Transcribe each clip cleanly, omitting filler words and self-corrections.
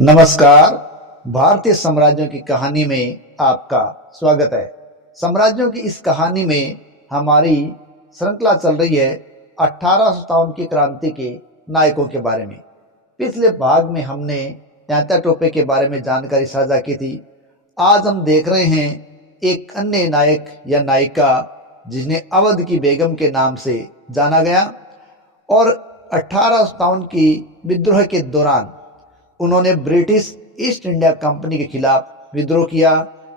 नमस्कार। भारतीय साम्राज्यों की कहानी में आपका स्वागत है। साम्राज्यों की इस कहानी में हमारी श्रृंखला चल रही है 1857 की क्रांति के नायकों के बारे में। पिछले भाग में हमने तात्या टोपे के बारे में जानकारी साझा की थी। आज हम देख रहे हैं एक अन्य नायक या नायिका जिन्हें अवध की बेगम के नाम से जाना गया और 1857 की विद्रोह के दौरान उन्होंने ब्रिटिश ईस्ट इंडिया कंपनी के खिलाफ विद्रोह किया,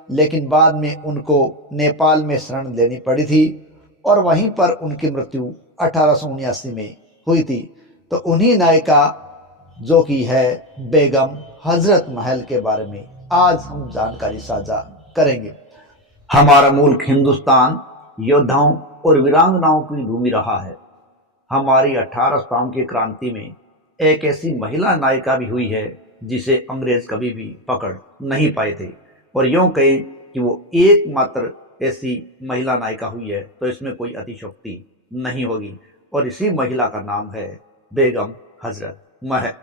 लेकिन बाद में उनको नेपाल में शरण लेनी पड़ी थी और वहीं पर उनकी मृत्यु 1879 में हुई थी। तो उन्हीं नायिका जो कि है बेगम हजरत महल के बारे में आज हम जानकारी साझा करेंगे। हमारा मुल्क हिंदुस्तान योद्धाओं और वीरांगनाओं की भूमि रहा है। हमारी 1857 की क्रांति में एक ऐसी महिला नायिका भी हुई है जिसे अंग्रेज कभी भी पकड़ नहीं पाए थे, और यूँ कहें कि वो एकमात्र ऐसी महिला नायिका हुई है तो इसमें कोई अतिशयोक्ति नहीं होगी, और इसी महिला का नाम है बेगम हजरत महल।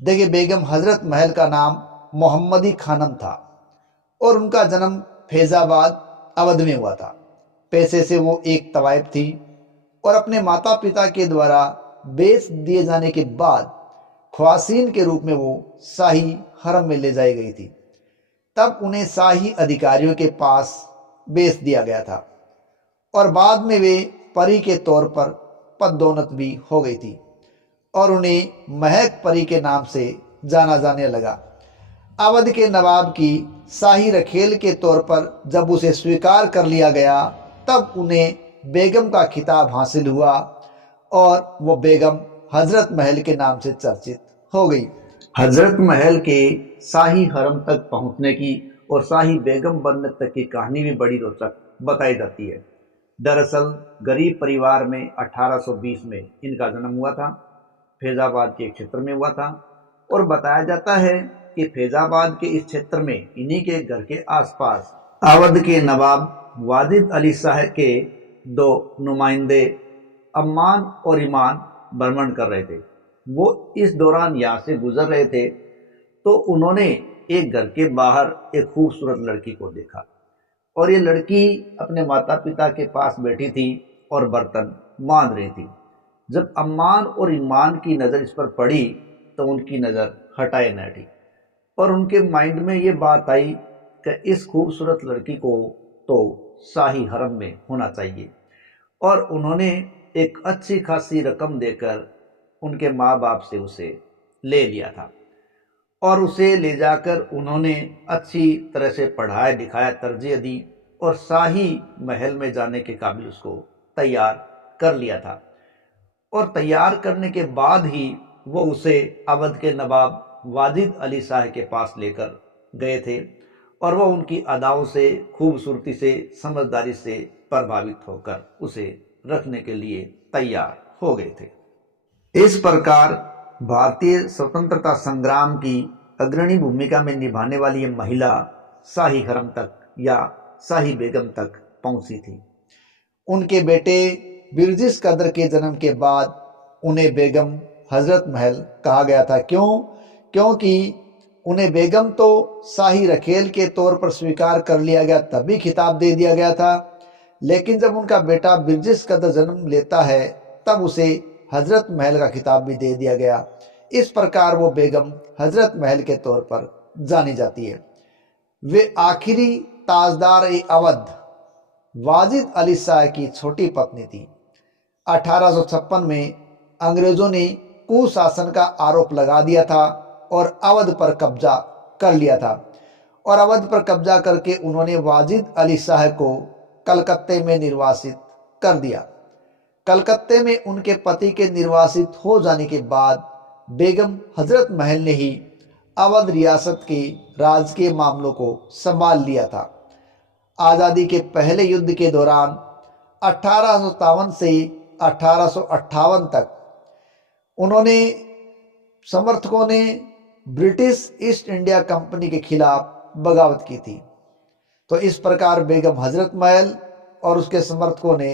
देखिए, बेगम हजरत महल का नाम मोहम्मदी खानम था और उनका जन्म फैजाबाद अवध में हुआ था। पैसे से वो एक तवायब थी और अपने माता पिता के द्वारा बेच दिए जाने के बाद ख्वासीन के रूप में वो शाही हरम में ले जाई गई थी। तब उन्हें शाही अधिकारियों के पास बेच दिया गया था और बाद में वे परी के तौर पर पदोन्नत भी हो गई थी और उन्हें महक परी के नाम से जाना जाने लगा। अवध के नवाब की शाही रखेल के तौर पर जब उसे स्वीकार कर लिया गया तब उन्हें बेगम का खिताब हासिल हुआ और वो बेगम हजरत महल के नाम से चर्चित हो गई। हजरत महल के शाही हरम तक पहुंचने की और शाही बेगम बनने तक की कहानी भी बड़ी रोचक बताई जाती है। दरअसल गरीब परिवार में 1820 में इनका जन्म हुआ था। फैजाबाद के एक क्षेत्र में हुआ था और बताया जाता है कि फैजाबाद के इस क्षेत्र में इन्हीं के घर के आसपास अवध के नवाब वाजिद अली शाह के दो नुमाइंदे अम्मान और ईमान भ्रमण कर रहे थे। वो इस दौरान यहाँ से गुजर रहे थे तो उन्होंने एक घर के बाहर एक खूबसूरत लड़की को देखा और ये लड़की अपने माता पिता के पास बैठी थी और बर्तन बांध रही थी। जब अम्मान और ईमान की नज़र इस पर पड़ी तो उनकी नज़र हटाए न हटी और उनके माइंड में ये बात आई कि इस खूबसूरत लड़की को तो शाही हरम में होना चाहिए, और उन्होंने एक अच्छी खासी रकम देकर उनके माँ बाप से उसे ले लिया था और उसे ले जाकर उन्होंने अच्छी तरह से पढ़ाया लिखाया, तरजीह दी और शाही महल में जाने के काबिल उसको तैयार कर लिया था। और तैयार करने के बाद ही वो उसे अवध के नवाब वाजिद अली शाह के पास लेकर गए थे और वह उनकी अदाओं से, खूबसूरती से, समझदारी से प्रभावित होकर उसे रखने के लिए तैयार हो गए थे। इस प्रकार भारतीय स्वतंत्रता संग्राम की अग्रणी भूमिका में निभाने वाली यह महिला शाही हरम तक या शाही बेगम तक पहुंची थी। उनके बेटे बिरजिस कदर के जन्म के बाद उन्हें बेगम हजरत महल कहा गया था। क्योंकि उन्हें बेगम तो शाही रखेल के तौर पर स्वीकार कर लिया गया, तभी खिताब दे दिया गया था, लेकिन जब उनका बेटा बिरजिस कदर जन्म लेता है तब उसे हजरत महल का खिताब भी दे दिया गया। इस प्रकार वो बेगम हजरत महल के तौर पर जानी जाती है। वे आखिरी ताजदार अवध वाजिद अली शाह की छोटी पत्नी थी। 1856 में अंग्रेजों ने कुशासन का आरोप लगा दिया था और अवध पर कब्जा कर लिया था और अवध पर कब्जा करके उन्होंने वाजिद अली शाह को कलकत्ते में निर्वासित कर दिया। कलकत्ते में उनके पति के निर्वासित हो जाने के बाद बेगम हजरत महल ने ही अवध रियासत के राजकीय मामलों को संभाल लिया था। आज़ादी के पहले युद्ध के दौरान 1857 से 1858 तक उन्होंने समर्थकों ने ब्रिटिश ईस्ट इंडिया कंपनी के खिलाफ बगावत की थी। तो इस प्रकार बेगम हजरत महल और उसके समर्थकों ने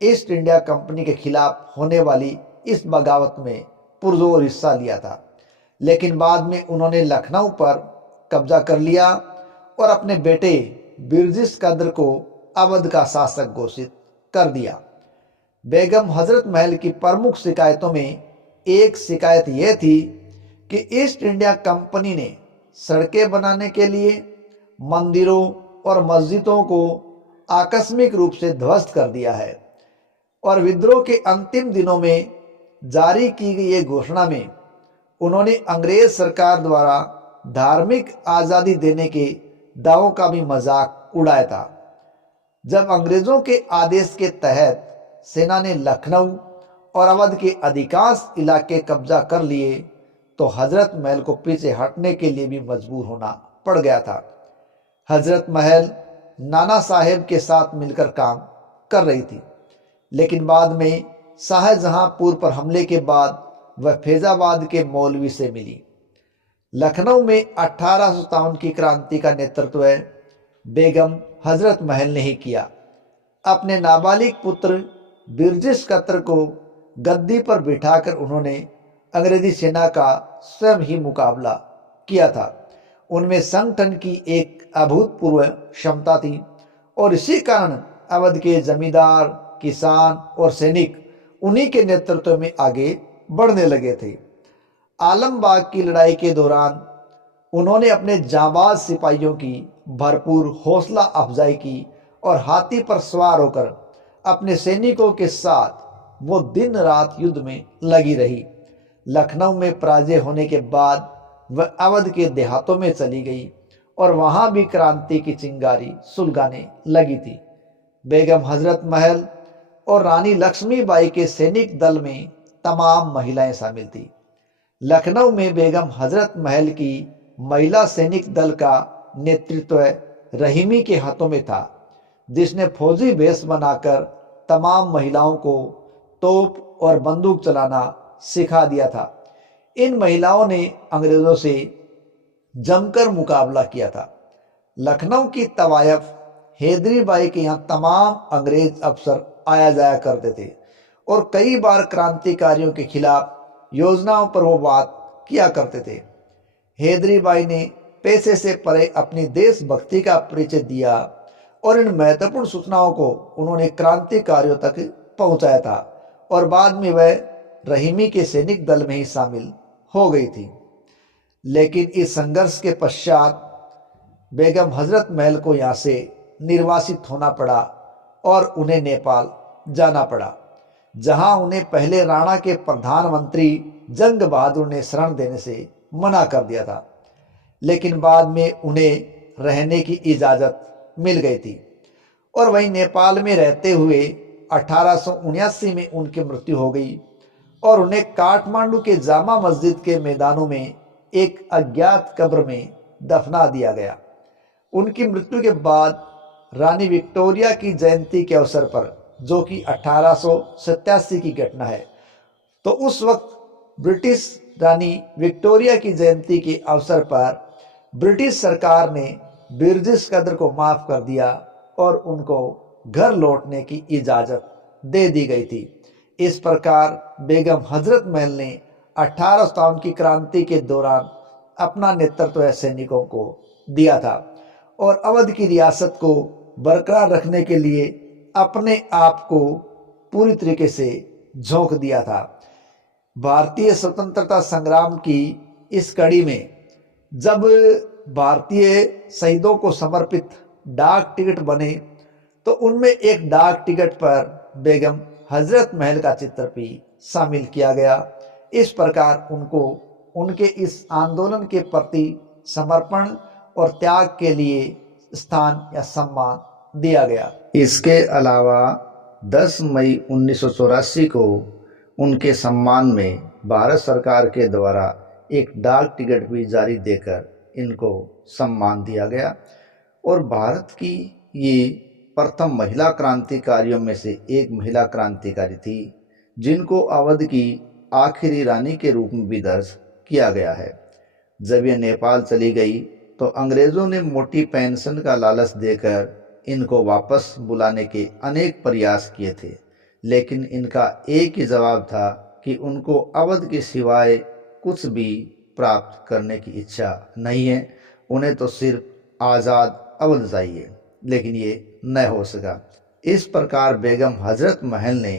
ईस्ट इंडिया कंपनी के खिलाफ होने वाली इस बगावत में पुरजोर हिस्सा लिया था। लेकिन बाद में उन्होंने लखनऊ पर कब्जा कर लिया और अपने बेटे बिरजिस कद्र को अवध का शासक घोषित कर दिया। बेगम हजरत महल की प्रमुख शिकायतों में एक शिकायत यह थी कि ईस्ट इंडिया कंपनी ने सड़कें बनाने के लिए मंदिरों और मस्जिदों को आकस्मिक रूप से ध्वस्त कर दिया है और विद्रोह के अंतिम दिनों में जारी की गई ये घोषणा में उन्होंने अंग्रेज सरकार द्वारा धार्मिक आज़ादी देने के दावों का भी मजाक उड़ाया था। जब अंग्रेजों के आदेश के तहत सेना ने लखनऊ और अवध के अधिकांश इलाके कब्जा कर लिए तो हजरत महल को पीछे हटने के लिए भी मजबूर होना पड़ गया था। हजरत महल नाना साहेब के साथ मिलकर काम कर रही थी, लेकिन बाद में शाहजहांपुर पर हमले के बाद वह फैजाबाद के मौलवी से मिली। लखनऊ में 1857 की क्रांति का नेतृत्व बेगम हजरत महल ने ही किया। अपने नाबालिग पुत्र बिरजिस कद्र को गद्दी पर बिठाकर उन्होंने अंग्रेजी सेना का स्वयं ही मुकाबला किया था। उनमें संगठन की एक अभूतपूर्व क्षमता थी और इसी कारण अवध के जमींदार, किसान और सैनिक उन्हीं के नेतृत्व में आगे बढ़ने लगे थे। आलमबाग की लड़ाई के दौरान उन्होंने अपने जांबाज सिपाहियों की भरपूर हौसला अफजाई की और हाथी पर सवार होकर अपने सैनिकों के साथ वो दिन रात युद्ध में लगी रही। लखनऊ में पराजय होने के बाद वह अवध के देहातों में चली गई और वहां भी क्रांति की चिंगारी सुलगाने लगी थी। बेगम हजरत महल और रानी लक्ष्मीबाई के सैनिक दल में तमाम महिलाएं शामिल थी। लखनऊ में बेगम हजरत महल की महिला सैनिक दल का नेतृत्व रहीमी के हाथों में था, जिसने फौजी वेश बनाकर तमाम महिलाओं को तोप और बंदूक चलाना सिखा दिया था। इन महिलाओं ने अंग्रेजों से जमकर मुकाबला किया था। लखनऊ की तवायफ हैदरी बाई के यहाँ तमाम अंग्रेज अफसर आया जाया करते थे और कई बार क्रांतिकारियों के खिलाफ योजनाओं पर वो बात किया करते थे। हैदरी बाई ने पैसे से परे अपनी देशभक्ति का परिचय दिया और इन महत्वपूर्ण सूचनाओं को उन्होंने क्रांतिकारियों तक पहुंचाया था और बाद में वह रहीमी के सैनिक दल में ही शामिल हो गई थी। लेकिन इस संघर्ष के पश्चात बेगम हजरत महल को यहाँ से निर्वासित होना पड़ा और उन्हें नेपाल जाना पड़ा, जहां उन्हें पहले राणा के प्रधानमंत्री जंग बहादुर ने शरण देने से मना कर दिया था, लेकिन बाद में उन्हें रहने की इजाज़त मिल गई थी और वहीं नेपाल में रहते हुए 1879 में उनकी मृत्यु हो गई और उन्हें काठमांडू के जामा मस्जिद के मैदानों में एक अज्ञात कब्र में दफना दिया गया। उनकी मृत्यु के बाद रानी विक्टोरिया की जयंती के अवसर पर, जो कि 1887 की घटना है, तो उस वक्त ब्रिटिश रानी विक्टोरिया की जयंती के अवसर पर ब्रिटिश सरकार ने बिरजिस कद्र को माफ कर दिया और उनको घर लौटने की इजाज़त दे दी गई थी। इस प्रकार बेगम हजरत महल ने 1857 की क्रांति के दौरान अपना नेतृत्व सैनिकों को दिया था और अवध की रियासत को बरकरार रखने के लिए अपने आप को पूरी तरीके से झोंक दिया था। भारतीय स्वतंत्रता संग्राम की इस कड़ी में जब भारतीय शहीदों को समर्पित डाक टिकट बने तो उनमें एक डाक टिकट पर बेगम हजरत महल का चित्र भी शामिल किया गया। इस प्रकार उनको उनके इस आंदोलन के प्रति समर्पण और त्याग के लिए स्थान या सम्मान दिया गया। इसके अलावा 10 मई 1984 को उनके सम्मान में भारत सरकार के द्वारा एक डाक टिकट भी जारी देकर इनको सम्मान दिया गया और भारत की ये प्रथम महिला क्रांतिकारियों में से एक महिला क्रांतिकारी थी, जिनको अवध की आखिरी रानी के रूप में भी दर्ज किया गया है। जब ये नेपाल चली गई तो अंग्रेज़ों ने मोटी पेंशन का लालच देकर इनको वापस बुलाने के अनेक प्रयास किए थे, लेकिन इनका एक ही जवाब था कि उनको अवध के सिवाय कुछ भी प्राप्त करने की इच्छा नहीं है, उन्हें तो सिर्फ आज़ाद अवध चाहिए, लेकिन ये न हो सका। इस प्रकार बेगम हजरत महल ने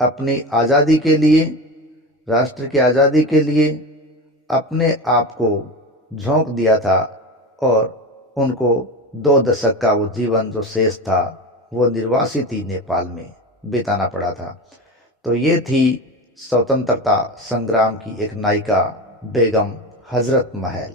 अपनी आज़ादी के लिए, राष्ट्र की आज़ादी के लिए अपने आप को झोंक दिया था और उनको 2 दशक का वो जीवन जो शेष था वो निर्वासित ही नेपाल में बिताना पड़ा था। तो ये थी स्वतंत्रता संग्राम की एक नायिका बेगम हजरत महल।